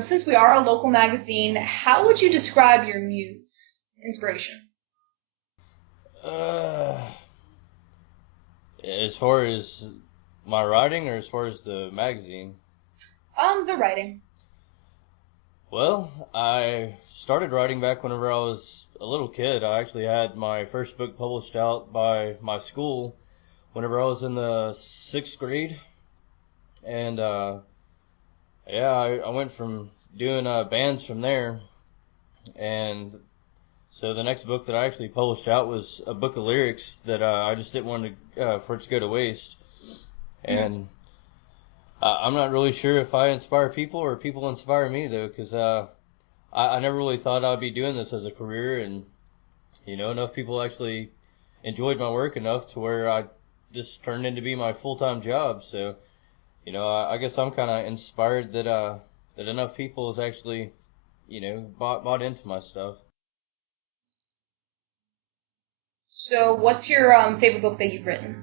since we are a local magazine, how would you describe your inspiration? As far as my writing or as far as the magazine? The writing. Well, I started writing back whenever I was a little kid. I actually had my first book published out by my school whenever I was in the 6th grade. And yeah, I went from doing bands from there. And so the next book that I actually published out was a book of lyrics that I just didn't want for it to go to waste. And I'm not really sure if I inspire people or people inspire me, though, because I never really thought I'd be doing this as a career. And, enough people actually enjoyed my work enough to where I just turned into be my full-time job. So, I guess I'm kind of inspired that enough people has actually, bought into my stuff. So, what's your favorite book that you've written?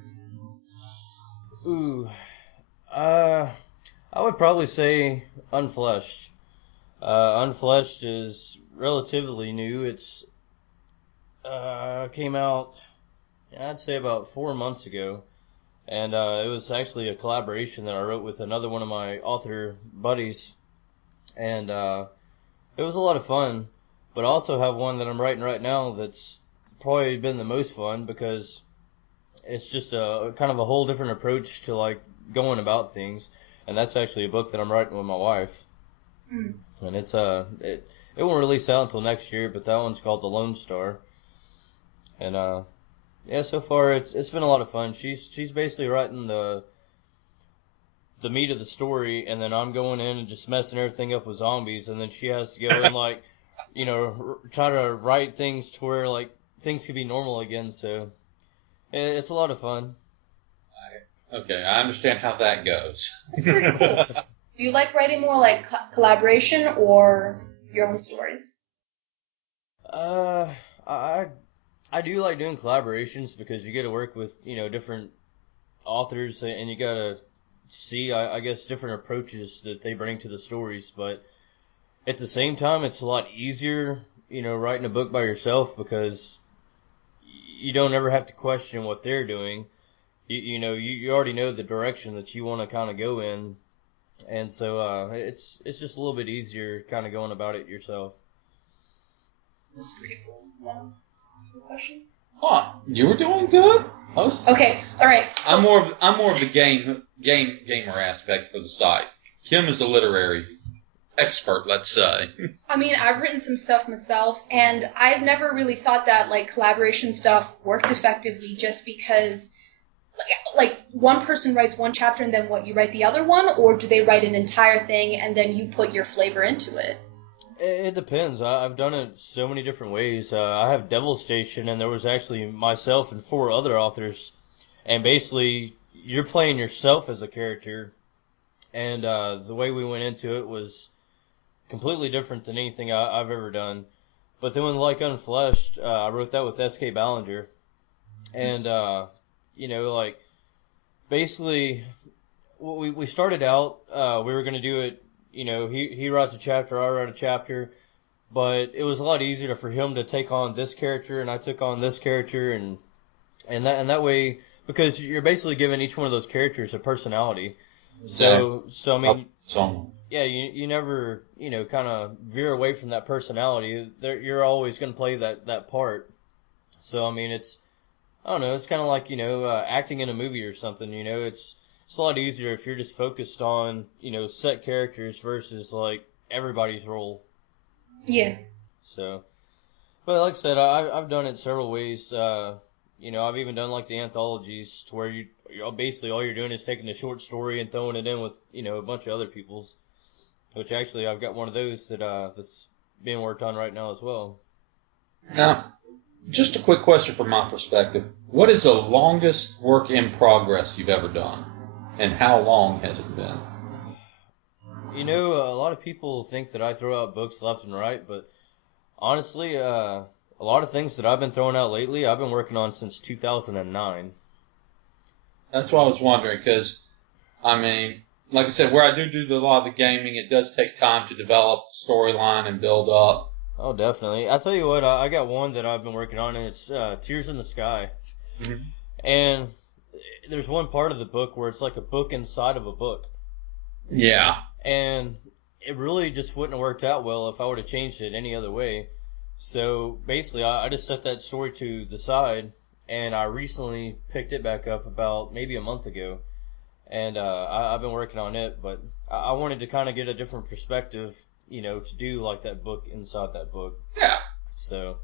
Ooh, I would probably say Unfleshed. Unfleshed is relatively new. It's came out, I'd say, about 4 months ago, and it was actually a collaboration that I wrote with another one of my author buddies, and it was a lot of fun. But I also have one that I'm writing right now that's probably been the most fun because it's just a kind of a whole different approach to like going about things, and that's actually a book that I'm writing with my wife. And it's it won't release out until next year, but that one's called The Lone Star. And yeah, so far it's been a lot of fun. She's basically writing the meat of the story, and then I'm going in and just messing everything up with zombies, and then she has to go and like try to write things to where like things could be normal again. So it's a lot of fun. Okay, I understand how that goes. That's pretty cool. Do you like writing more like collaboration or your own stories? I do like doing collaborations because you get to work with different authors, and you gotta see I guess different approaches that they bring to the stories. But at the same time, it's a lot easier writing a book by yourself because you don't ever have to question what they're doing. You already know the direction that you want to kind of go in, and so it's just a little bit easier kind of going about it yourself. That's pretty cool. Yeah. That's a good question. Oh, you were doing good. Okay, all right. So, I'm more of the gamer aspect for the site. Kim is the literary expert, let's say. I mean, I've written some stuff myself, and I've never really thought that like collaboration stuff worked effectively just because like one person writes one chapter and then you write the other one, or do they write an entire thing and then you put your flavor into it? It depends. I've done it so many different ways. I have Devil Station, and there was actually myself and 4 other authors, and basically you're playing yourself as a character, and the way we went into it was completely different than anything I've ever done. But then when like Unfleshed, I wrote that with S.K. Ballinger, and like basically we started out, we were going to do it. He writes a chapter, I write a chapter, but it was a lot easier for him to take on this character, and I took on this character, and that way, because you're basically giving each one of those characters a personality. So I mean, yeah, you never kind of veer away from that personality. You're always going to play that part. So I mean, I don't know, it's kind of like acting in a movie or something. It's a lot easier if you're just focused on, set characters versus, like, everybody's role. Yeah. So, but like I said, I've done it several ways. I've even done, like, the anthologies to where you're basically all you're doing is taking a short story and throwing it in with, a bunch of other people's. Which, actually, I've got one of those that's being worked on right now as well. Now, just a quick question from my perspective. What is the longest work in progress you've ever done? And how long has it been? A lot of people think that I throw out books left and right, but honestly, a lot of things that I've been throwing out lately, I've been working on since 2009. That's what I was wondering, because, I mean, like I said, where I do a lot of the gaming, it does take time to develop the storyline and build up. Oh, definitely. I'll tell you what, I got one that I've been working on, and it's Tears in the Sky. Mm-hmm. And there's one part of the book where it's like a book inside of a book. Yeah. And it really just wouldn't have worked out well if I would have changed it any other way. So basically, I just set that story to the side, and I recently picked it back up about maybe a month ago. And I've been working on it, but I wanted to kind of get a different perspective, to do like that book inside that book. Yeah. So,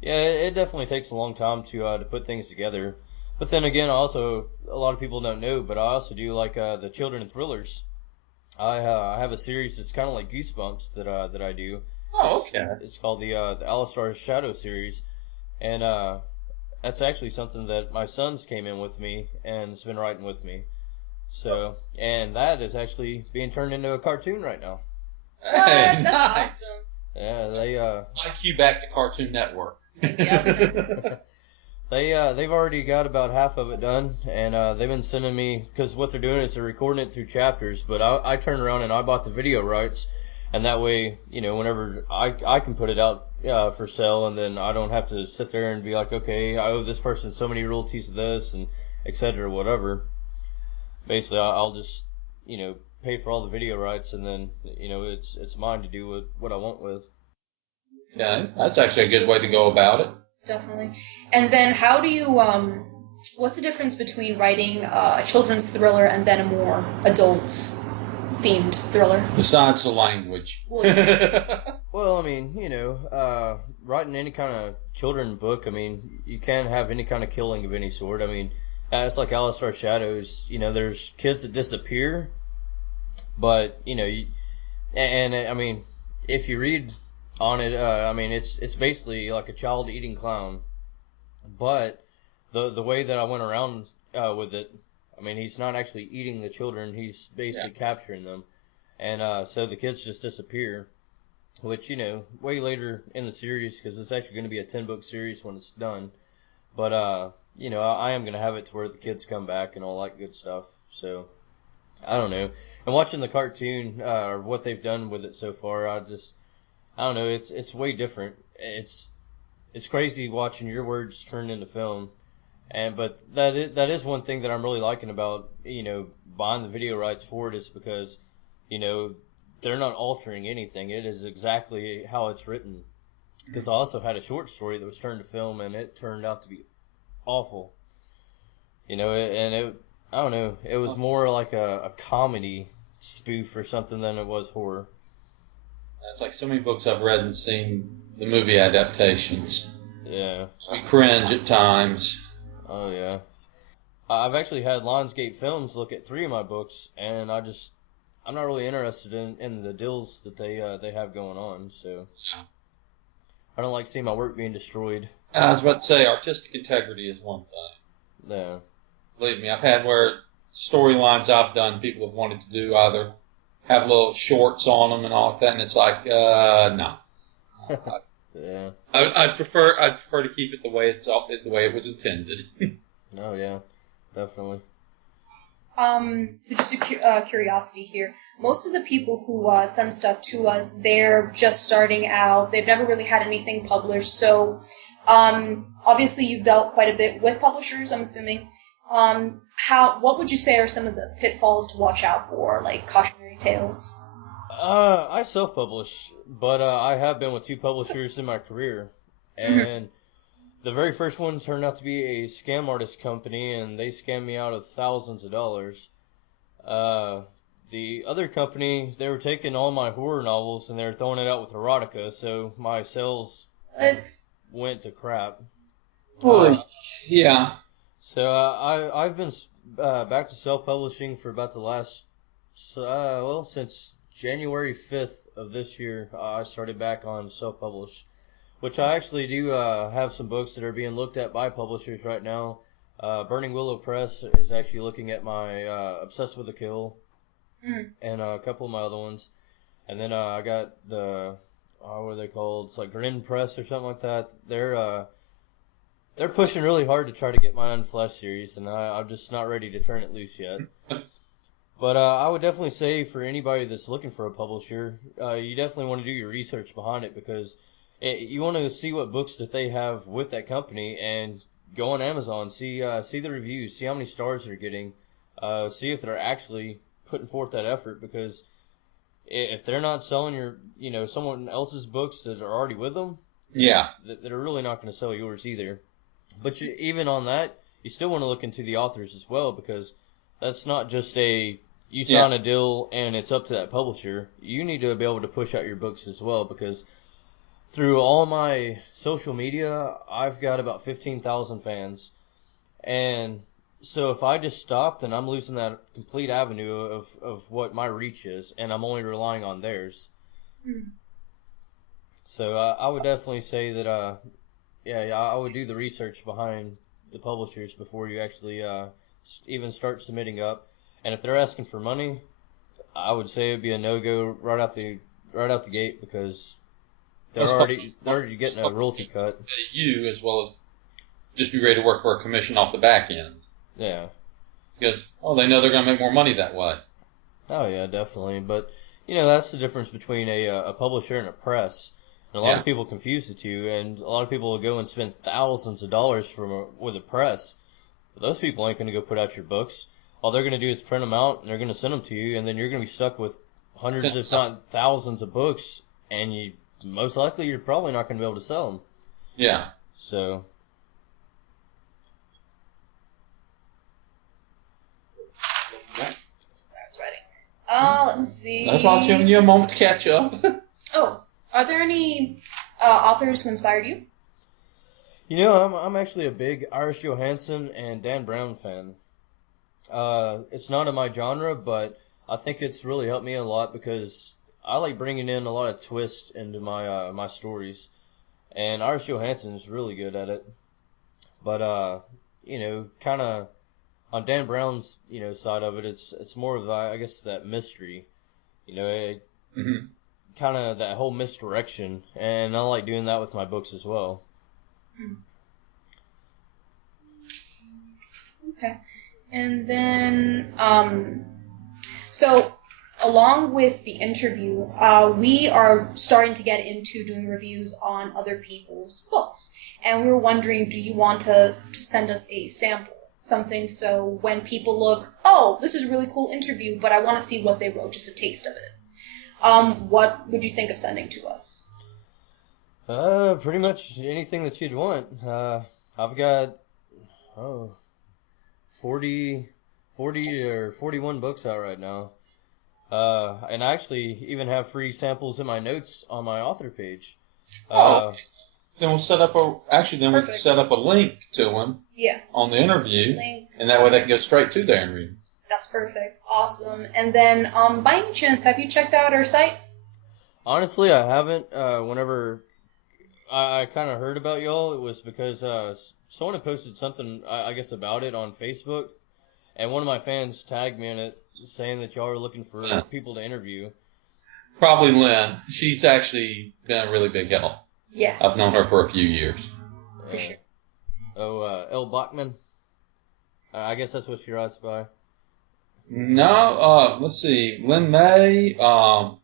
yeah, it definitely takes a long time to put things together. But then again, also, a lot of people don't know, but I also do like the children thrillers. I have a series that's kind of like Goosebumps that I do. Oh, okay. It's called the Alistar's Shadow series, and that's actually something that my son's came in with me and has been writing with me. So, and that is actually being turned into a cartoon right now. Hey, That's nice. awesome. Yeah, Like you back to Cartoon Network. Yep. they've already got about half of it done, and they've been sending me, because what they're doing is they're recording it through chapters, but I turned around and I bought the video rights, and that way, whenever I can put it out for sale, and then I don't have to sit there and be like, okay, I owe this person so many royalties of this, and et cetera, whatever. Basically, I'll just, pay for all the video rights, and then, it's mine to do what I want with. Yeah, that's actually a good way to go about it. Definitely. And then how do you, what's the difference between writing a children's thriller and then a more adult-themed thriller? Besides the language. Well, I mean, writing any kind of children book, I mean, you can have any kind of killing of any sort. I mean, it's like Alistar Shadows, there's kids that disappear, but, I mean, if you read on it, I mean, it's basically like a child eating clown, but the way that I went around with it, I mean, he's not actually eating the children, he's basically capturing them, and so the kids just disappear, which, way later in the series, because it's actually going to be a 10-book series when it's done, but, I am going to have it to where the kids come back and all that good stuff, so I don't know. And watching the cartoon, or what they've done with it so far, I don't know, it's way different. It's crazy watching your words turned into film. But that is one thing that I'm really liking about, buying the video rights for it, is because, they're not altering anything. It is exactly how it's written. Because I also had a short story that was turned to film, and it turned out to be awful. I don't know, it was more like a comedy spoof or something than it was horror. It's like so many books I've read and seen the movie adaptations. Yeah. We cringe at times. Oh, yeah. I've actually had Lionsgate Films look at 3 of my books, and I'm not really interested in the deals that they have going on, so I don't like seeing my work being destroyed. I was about to say, artistic integrity is one thing. Yeah. Believe me, I've had where storylines I've done, people have wanted to do either have little shorts on them and all of that, and it's like, no. Yeah. I'd prefer to keep it the way it was intended. Oh yeah, definitely. So just a curiosity here. Most of the people who send stuff to us, they're just starting out. They've never really had anything published. So, obviously you've dealt quite a bit with publishers, I'm assuming. What would you say are some of the pitfalls to watch out for, like cautionary tales? I self-publish, but I have been with 2 publishers in my career, and the very first one turned out to be a scam artist company, and they scammed me out of thousands of dollars. The other company, they were taking all my horror novels and they were throwing it out with erotica, so my sales went to crap. Yeah. So I've been back to self-publishing for about the last, since January 5th of this year, I started back on self-publish, which I actually do have some books that are being looked at by publishers right now. Burning Willow Press is actually looking at my Obsessed with a Kill and a couple of my other ones. And then I got the, what are they called? It's like Grin Press or something like that. They're pushing really hard to try to get my Unfleshed series, and I'm just not ready to turn it loose yet. But I would definitely say for anybody that's looking for a publisher, you definitely want to do your research behind it because you want to see what books that they have with that company and go on Amazon, see the reviews, see how many stars they're getting, see if they're actually putting forth that effort because if they're not selling someone else's books that are already with them, Yeah. they're really not going to sell yours either. But even on that, you still want to look into the authors as well because that's not just you sign a deal and it's up to that publisher. You need to be able to push out your books as well because through all my social media, I've got about 15,000 fans. And so if I just stop, then I'm losing that complete avenue of what my reach is, and I'm only relying on theirs. Mm. So I would definitely say that, I would do the research behind the publishers before you actually even start submitting up. And if they're asking for money, I would say it'd be a no-go right out the gate because they're already getting a royalty cut. You as well as just be ready to work for a commission off the back end. Yeah. Because they know they're going to make more money that way. Oh yeah, definitely. But that's the difference between a publisher and a press. And a lot of people confuse the two, and a lot of people will go and spend thousands of dollars with a press. But those people ain't going to go put out your books. All they're going to do is print them out, and they're going to send them to you, and then you're going to be stuck with hundreds, if not thousands, of books, and most likely you're probably not going to be able to sell them. Yeah. So. Let's see. That's why I was giving you a moment to catch up. Oh, are there any authors who inspired you? I'm actually a big Iris Johansson and Dan Brown fan. It's not in my genre, but I think it's really helped me a lot because I like bringing in a lot of twist into my stories, and Iris Johansson is really good at it. But kind of on Dan Brown's side of it, it's more of I guess that mystery, kind of that whole misdirection, and I like doing that with my books as well. Okay. And then, so along with the interview, we are starting to get into doing reviews on other people's books. And we were wondering, do you want to send us a sample? Something so when people look, oh, this is a really cool interview, but I want to see what they wrote, just a taste of it. What would you think of sending to us? Pretty much anything that you'd want. I've got 40 or 41 books out right now. And I actually even have free samples in my notes on my author page. Then we'll set up we can set up a link to them on the interview, and that way they can go straight to there and read. That's perfect. Awesome. And then, by any chance, have you checked out our site? Honestly, I haven't. Whenever I kind of heard about y'all, it was because someone had posted something, I guess, about it on Facebook, and one of my fans tagged me in it, saying that y'all are looking for people to interview. Probably Lynn. She's actually been a really big help. Yeah. I've known her for a few years. For sure. L. Bachman? I guess that's what she writes by. No, let's see. Lynn May, let's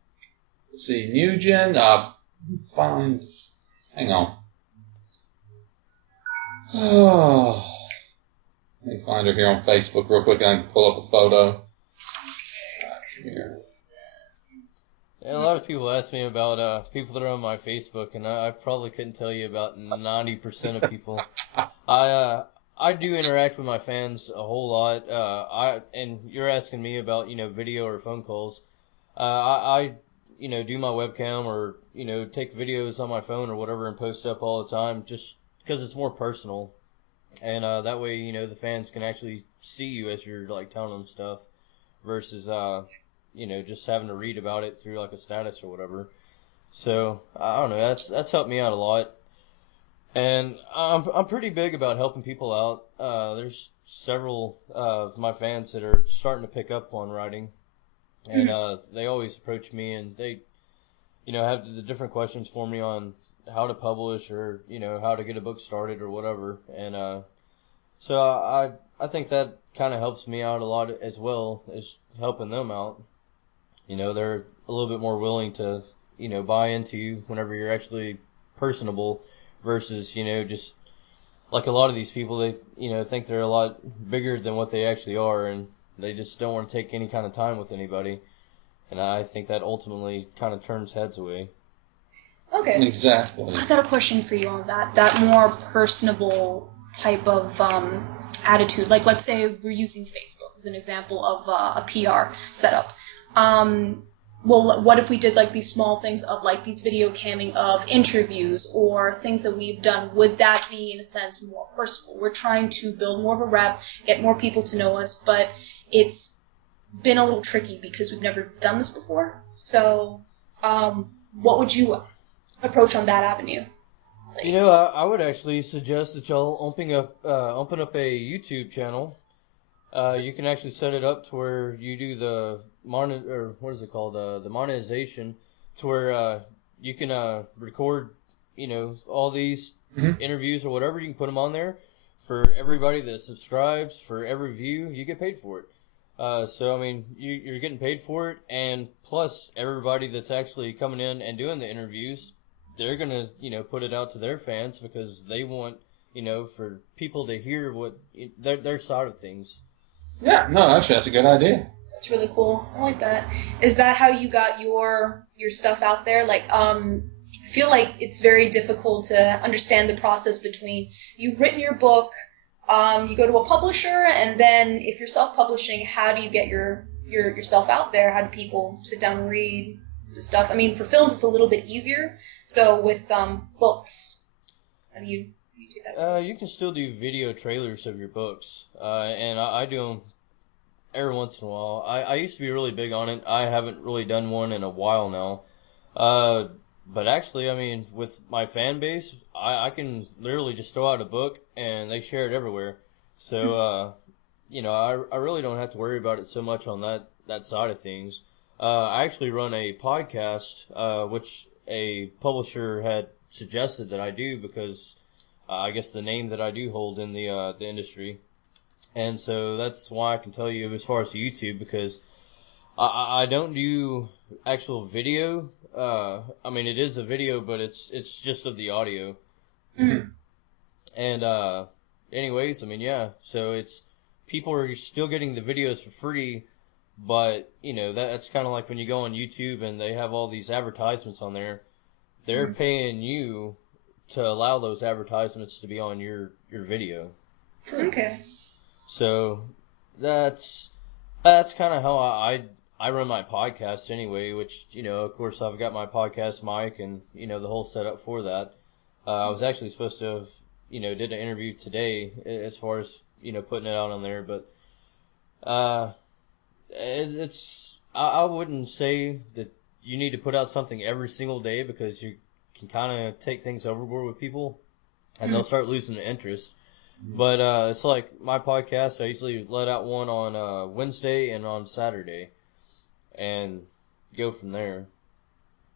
see, Nugent, hang on. Let me find her here on Facebook real quick and I can pull up a photo. Here. Yeah, a lot of people ask me about people that are on my Facebook, and I probably couldn't tell you about 90% of people. I do interact with my fans a whole lot. And you're asking me about video or phone calls. I do my webcam or take videos on my phone or whatever and post up all the time, just because it's more personal, and that way the fans can actually see you as you're like telling them stuff, versus just having to read about it through like a status or whatever. So I don't know. That's helped me out a lot, and I'm pretty big about helping people out. There's several of my fans that are starting to pick up on writing, and they always approach me and they have the different questions for me on how to publish or how to get a book started or whatever. And so I think that kind of helps me out a lot as well as helping them out. You know, they're a little bit more willing to, you know, buy into you whenever you're actually personable versus, you know, just like a lot of these people, they, you know, think they're a lot bigger than what they actually are, and they just don't want to take any kind of time with anybody. And I think that ultimately kind of turns heads away. Okay. Exactly. I got a question for you on that. That more personable type of attitude. Like, let's say we're using Facebook as an example of a PR setup. Well, what if we did like these small things of like these video camming of interviews or things that we've done? Would that be, in a sense, more personal? We're trying to build more of a rep, get more people to know us, but it's been a little tricky because we've never done this before. So, what would you approach on that avenue? You know, I would actually suggest that y'all open up a YouTube channel. You can actually set it up to where you do the the monetization, to where you can record, you know, all these interviews or whatever. You can put them on there for everybody that subscribes. For every view, you get paid for it. So I mean, you're getting paid for it, and plus everybody that's actually coming in and doing the interviews, they're gonna, you know, put it out to their fans because they want, you know, for people to hear what their side of things. Yeah, no, actually, that's a good idea. That's really cool. I like that. Is that how you got your stuff out there? Like, I feel like it's very difficult to understand the process between you've written your book, you go to a publisher, and then if you're self-publishing, how do you get yourself out there? How do people sit down and read the stuff? I mean, for films, it's a little bit easier. So with books, how do you do that? You can still do video trailers of your books, and I do them every once in a while. I used to be really big on it. I haven't really done one in a while now. But actually, I mean, with my fan base, I can literally just throw out a book and they share it everywhere. So, you know, I really don't have to worry about it so much on that side of things. I actually run a podcast, which a publisher had suggested that I do because I guess the name that I do hold in the industry. And so that's why I can tell you as far as YouTube, because I don't do actual video. I mean, it is a video, but it's just of the audio. Mm-hmm. And anyways, I mean, yeah. So it's people are still getting the videos for free, but you know that's kind of like when you go on YouTube and they have all these advertisements on there. They're paying you to allow those advertisements to be on your video. Okay. So that's kind of how I run my podcast anyway, which, you know, of course I've got my podcast mic and, you know, the whole setup for that. I was actually supposed to have, you know, did an interview today as far as, you know, putting it out on there, but I wouldn't say that you need to put out something every single day because you can kind of take things overboard with people and they'll start losing the interest. But it's like my podcast, I usually let out one on Wednesday and on Saturday and go from there.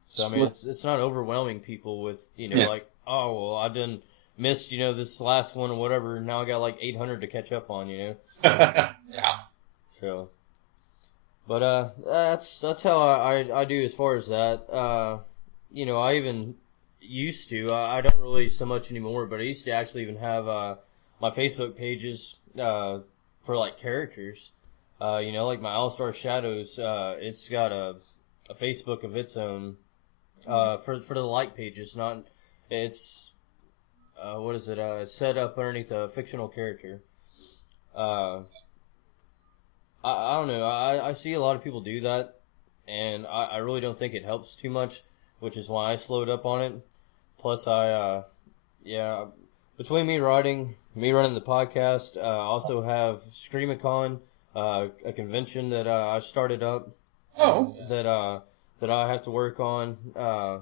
So, I mean, it's not overwhelming people with, you know, like, oh, well, I didn't miss, you know, this last one or whatever. Now I got like 800 to catch up on, you know. Yeah. So, but that's how I do as far as that. You know, I even used to, I don't really so much anymore, but I used to actually even have my Facebook pages for like characters. You know, like my All-Star Shadows, it's got a Facebook of its own for the like pages. Not it's what is it? It's set up underneath a fictional character. I don't know. I see a lot of people do that, and I really don't think it helps too much, which is why I slowed up on it. Plus, between me running the podcast, I also have ScreamACon, a convention that I started up. Oh. That I have to work on. I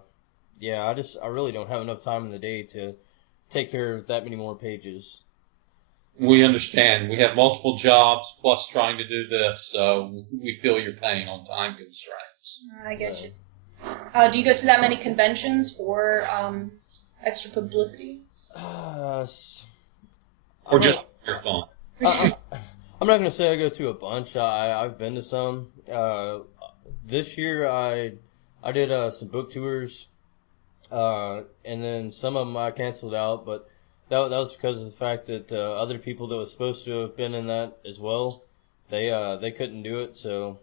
really don't have enough time in the day to take care of that many more pages. We understand. We have multiple jobs plus trying to do this, so we feel your pain on time constraints. I get you. Do you go to that many conventions for extra publicity? Or just for fun? I'm not gonna say I go to a bunch. I've been to some. This year I did some book tours, and then some of them I canceled out, but that was because of the fact that other people that was supposed to have been in that as well, they couldn't do it. So,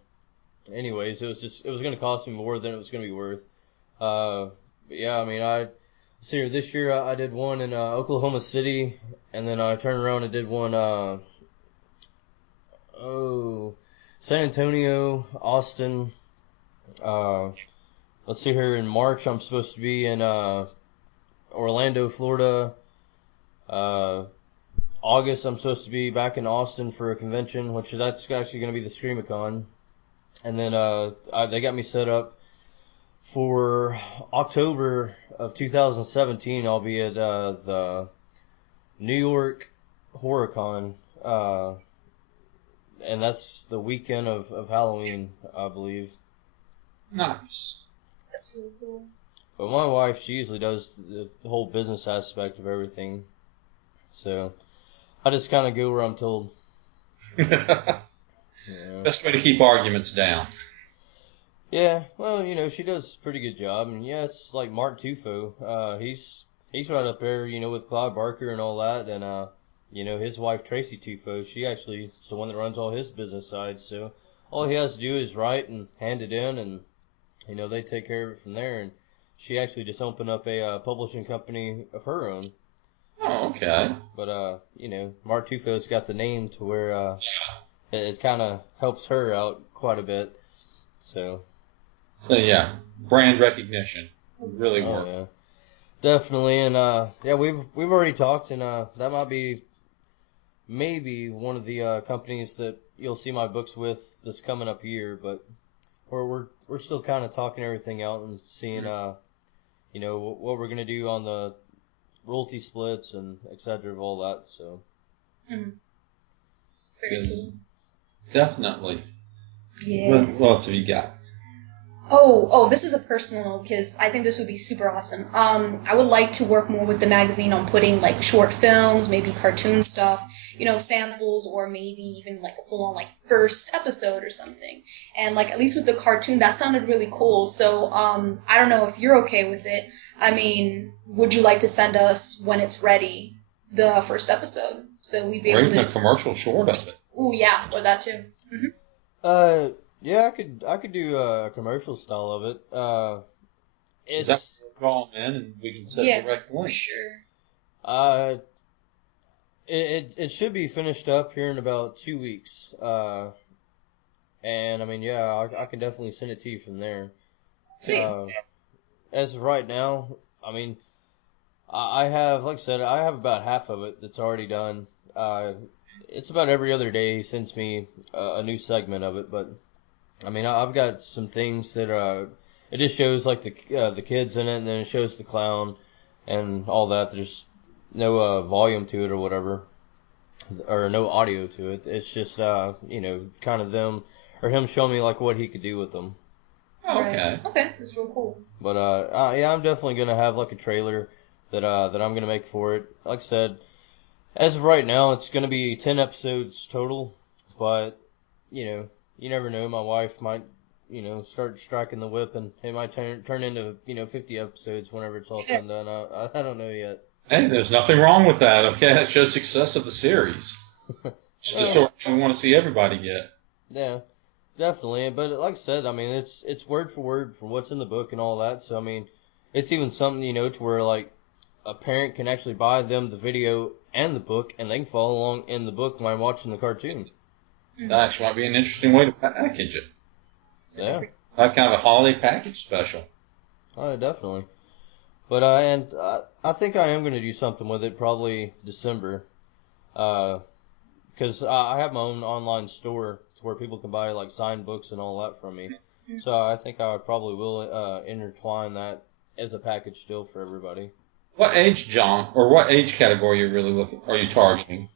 anyways, it was gonna cost me more than it was gonna be worth. But yeah, I mean see here this year I did one in Oklahoma City, and then I turned around and did one San Antonio, Austin. Let's see here, in March I'm supposed to be in Orlando, Florida. August I'm supposed to be back in Austin for a convention, which that's actually going to be the Screamacon. And then they got me set up for October of 2017. I'll be at the New York HorrorCon, and that's the weekend of Halloween, I believe. Nice. That's really cool. But my wife, she usually does the whole business aspect of everything. So I just kind of go where I'm told. Yeah. Best way to keep arguments down. Yeah, well, she does a pretty good job. And yeah, it's like Mark Tufo. He's right up there, with Clyde Barker and all that. And, his wife, Tracy Tufo, she actually is the one that runs all his business sides. So all he has to do is write and hand it in, and they take care of it from there. And she actually just opened up a publishing company of her own. Oh, okay. But, Mark Tufo's got the name to where it kind of helps her out quite a bit. So yeah, brand recognition would really work. Yeah, definitely. And, yeah, we've already talked, and that might be maybe one of the companies that you'll see my books with this coming up year, but we're still kind of talking everything out and seeing what we're gonna do on the royalty splits and et cetera of all that. So Very cool. Definitely. Yeah. What else have you got? Oh, this is a personal, because I think this would be super awesome. I would like to work more with the magazine on putting like short films, maybe cartoon stuff, samples, or maybe even like a full on like first episode or something. And like at least with the cartoon, that sounded really cool. So I don't know if you're okay with it. I mean, would you like to send us when it's ready the first episode, so we'd be able to a commercial short of it? Ooh, yeah, or that too. Mm-hmm. Yeah, I could do a commercial style of it. Is that call in and we can set the direct link? For sure. It should be finished up here in about 2 weeks. And I mean, yeah, I can definitely send it to you from there. Sweet. As of right now, I mean, I have, like I said, I have about half of it that's already done. It's about every other day he sends me a new segment of it, but I mean, I've got some things that it just shows like the kids in it, and then it shows the clown and all that. There's no volume to it or whatever, or no audio to it. It's just kind of them or him showing me like what he could do with them. Oh, okay. Right. Okay, that's real cool. But yeah, I'm definitely gonna have like a trailer that I'm gonna make for it. Like I said, as of right now, it's gonna be 10 episodes total, but you never know. My wife might, start striking the whip, and it might turn into, 50 episodes whenever it's all said and done. I don't know yet. Hey, there's nothing wrong with that, okay? That shows success of the series. It's just sort of we want to see everybody get. Yeah, definitely. But like I said, I mean, it's word for word from what's in the book and all that. So, I mean, it's even something, to where, like, a parent can actually buy them the video and the book, and they can follow along in the book while watching the cartoon. That actually might be an interesting way to package it. Yeah. Like kind of a holiday package special. Oh, definitely. But I think I am going to do something with it probably December, because I have my own online store to where people can buy like signed books and all that from me. So I think I probably will intertwine that as a package still for everybody. What age, John, or what age category are you targeting?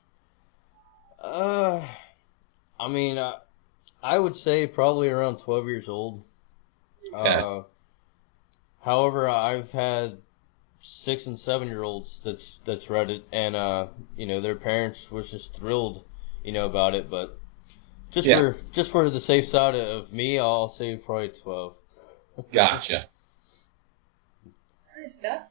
I mean, I would say probably around 12 years old. Okay. However, I've had 6 and 7 year olds that's read it, and their parents was just thrilled, about it. But just Yeah. for the safe side of me, I'll say probably 12. Gotcha. That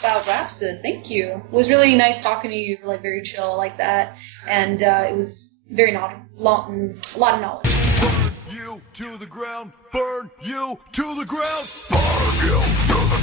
about wraps it. Thank you. It was really nice talking to you. You were like very chill like that, and it was very a lot of knowledge. Burn you to the ground, burn you to the ground, burn you to the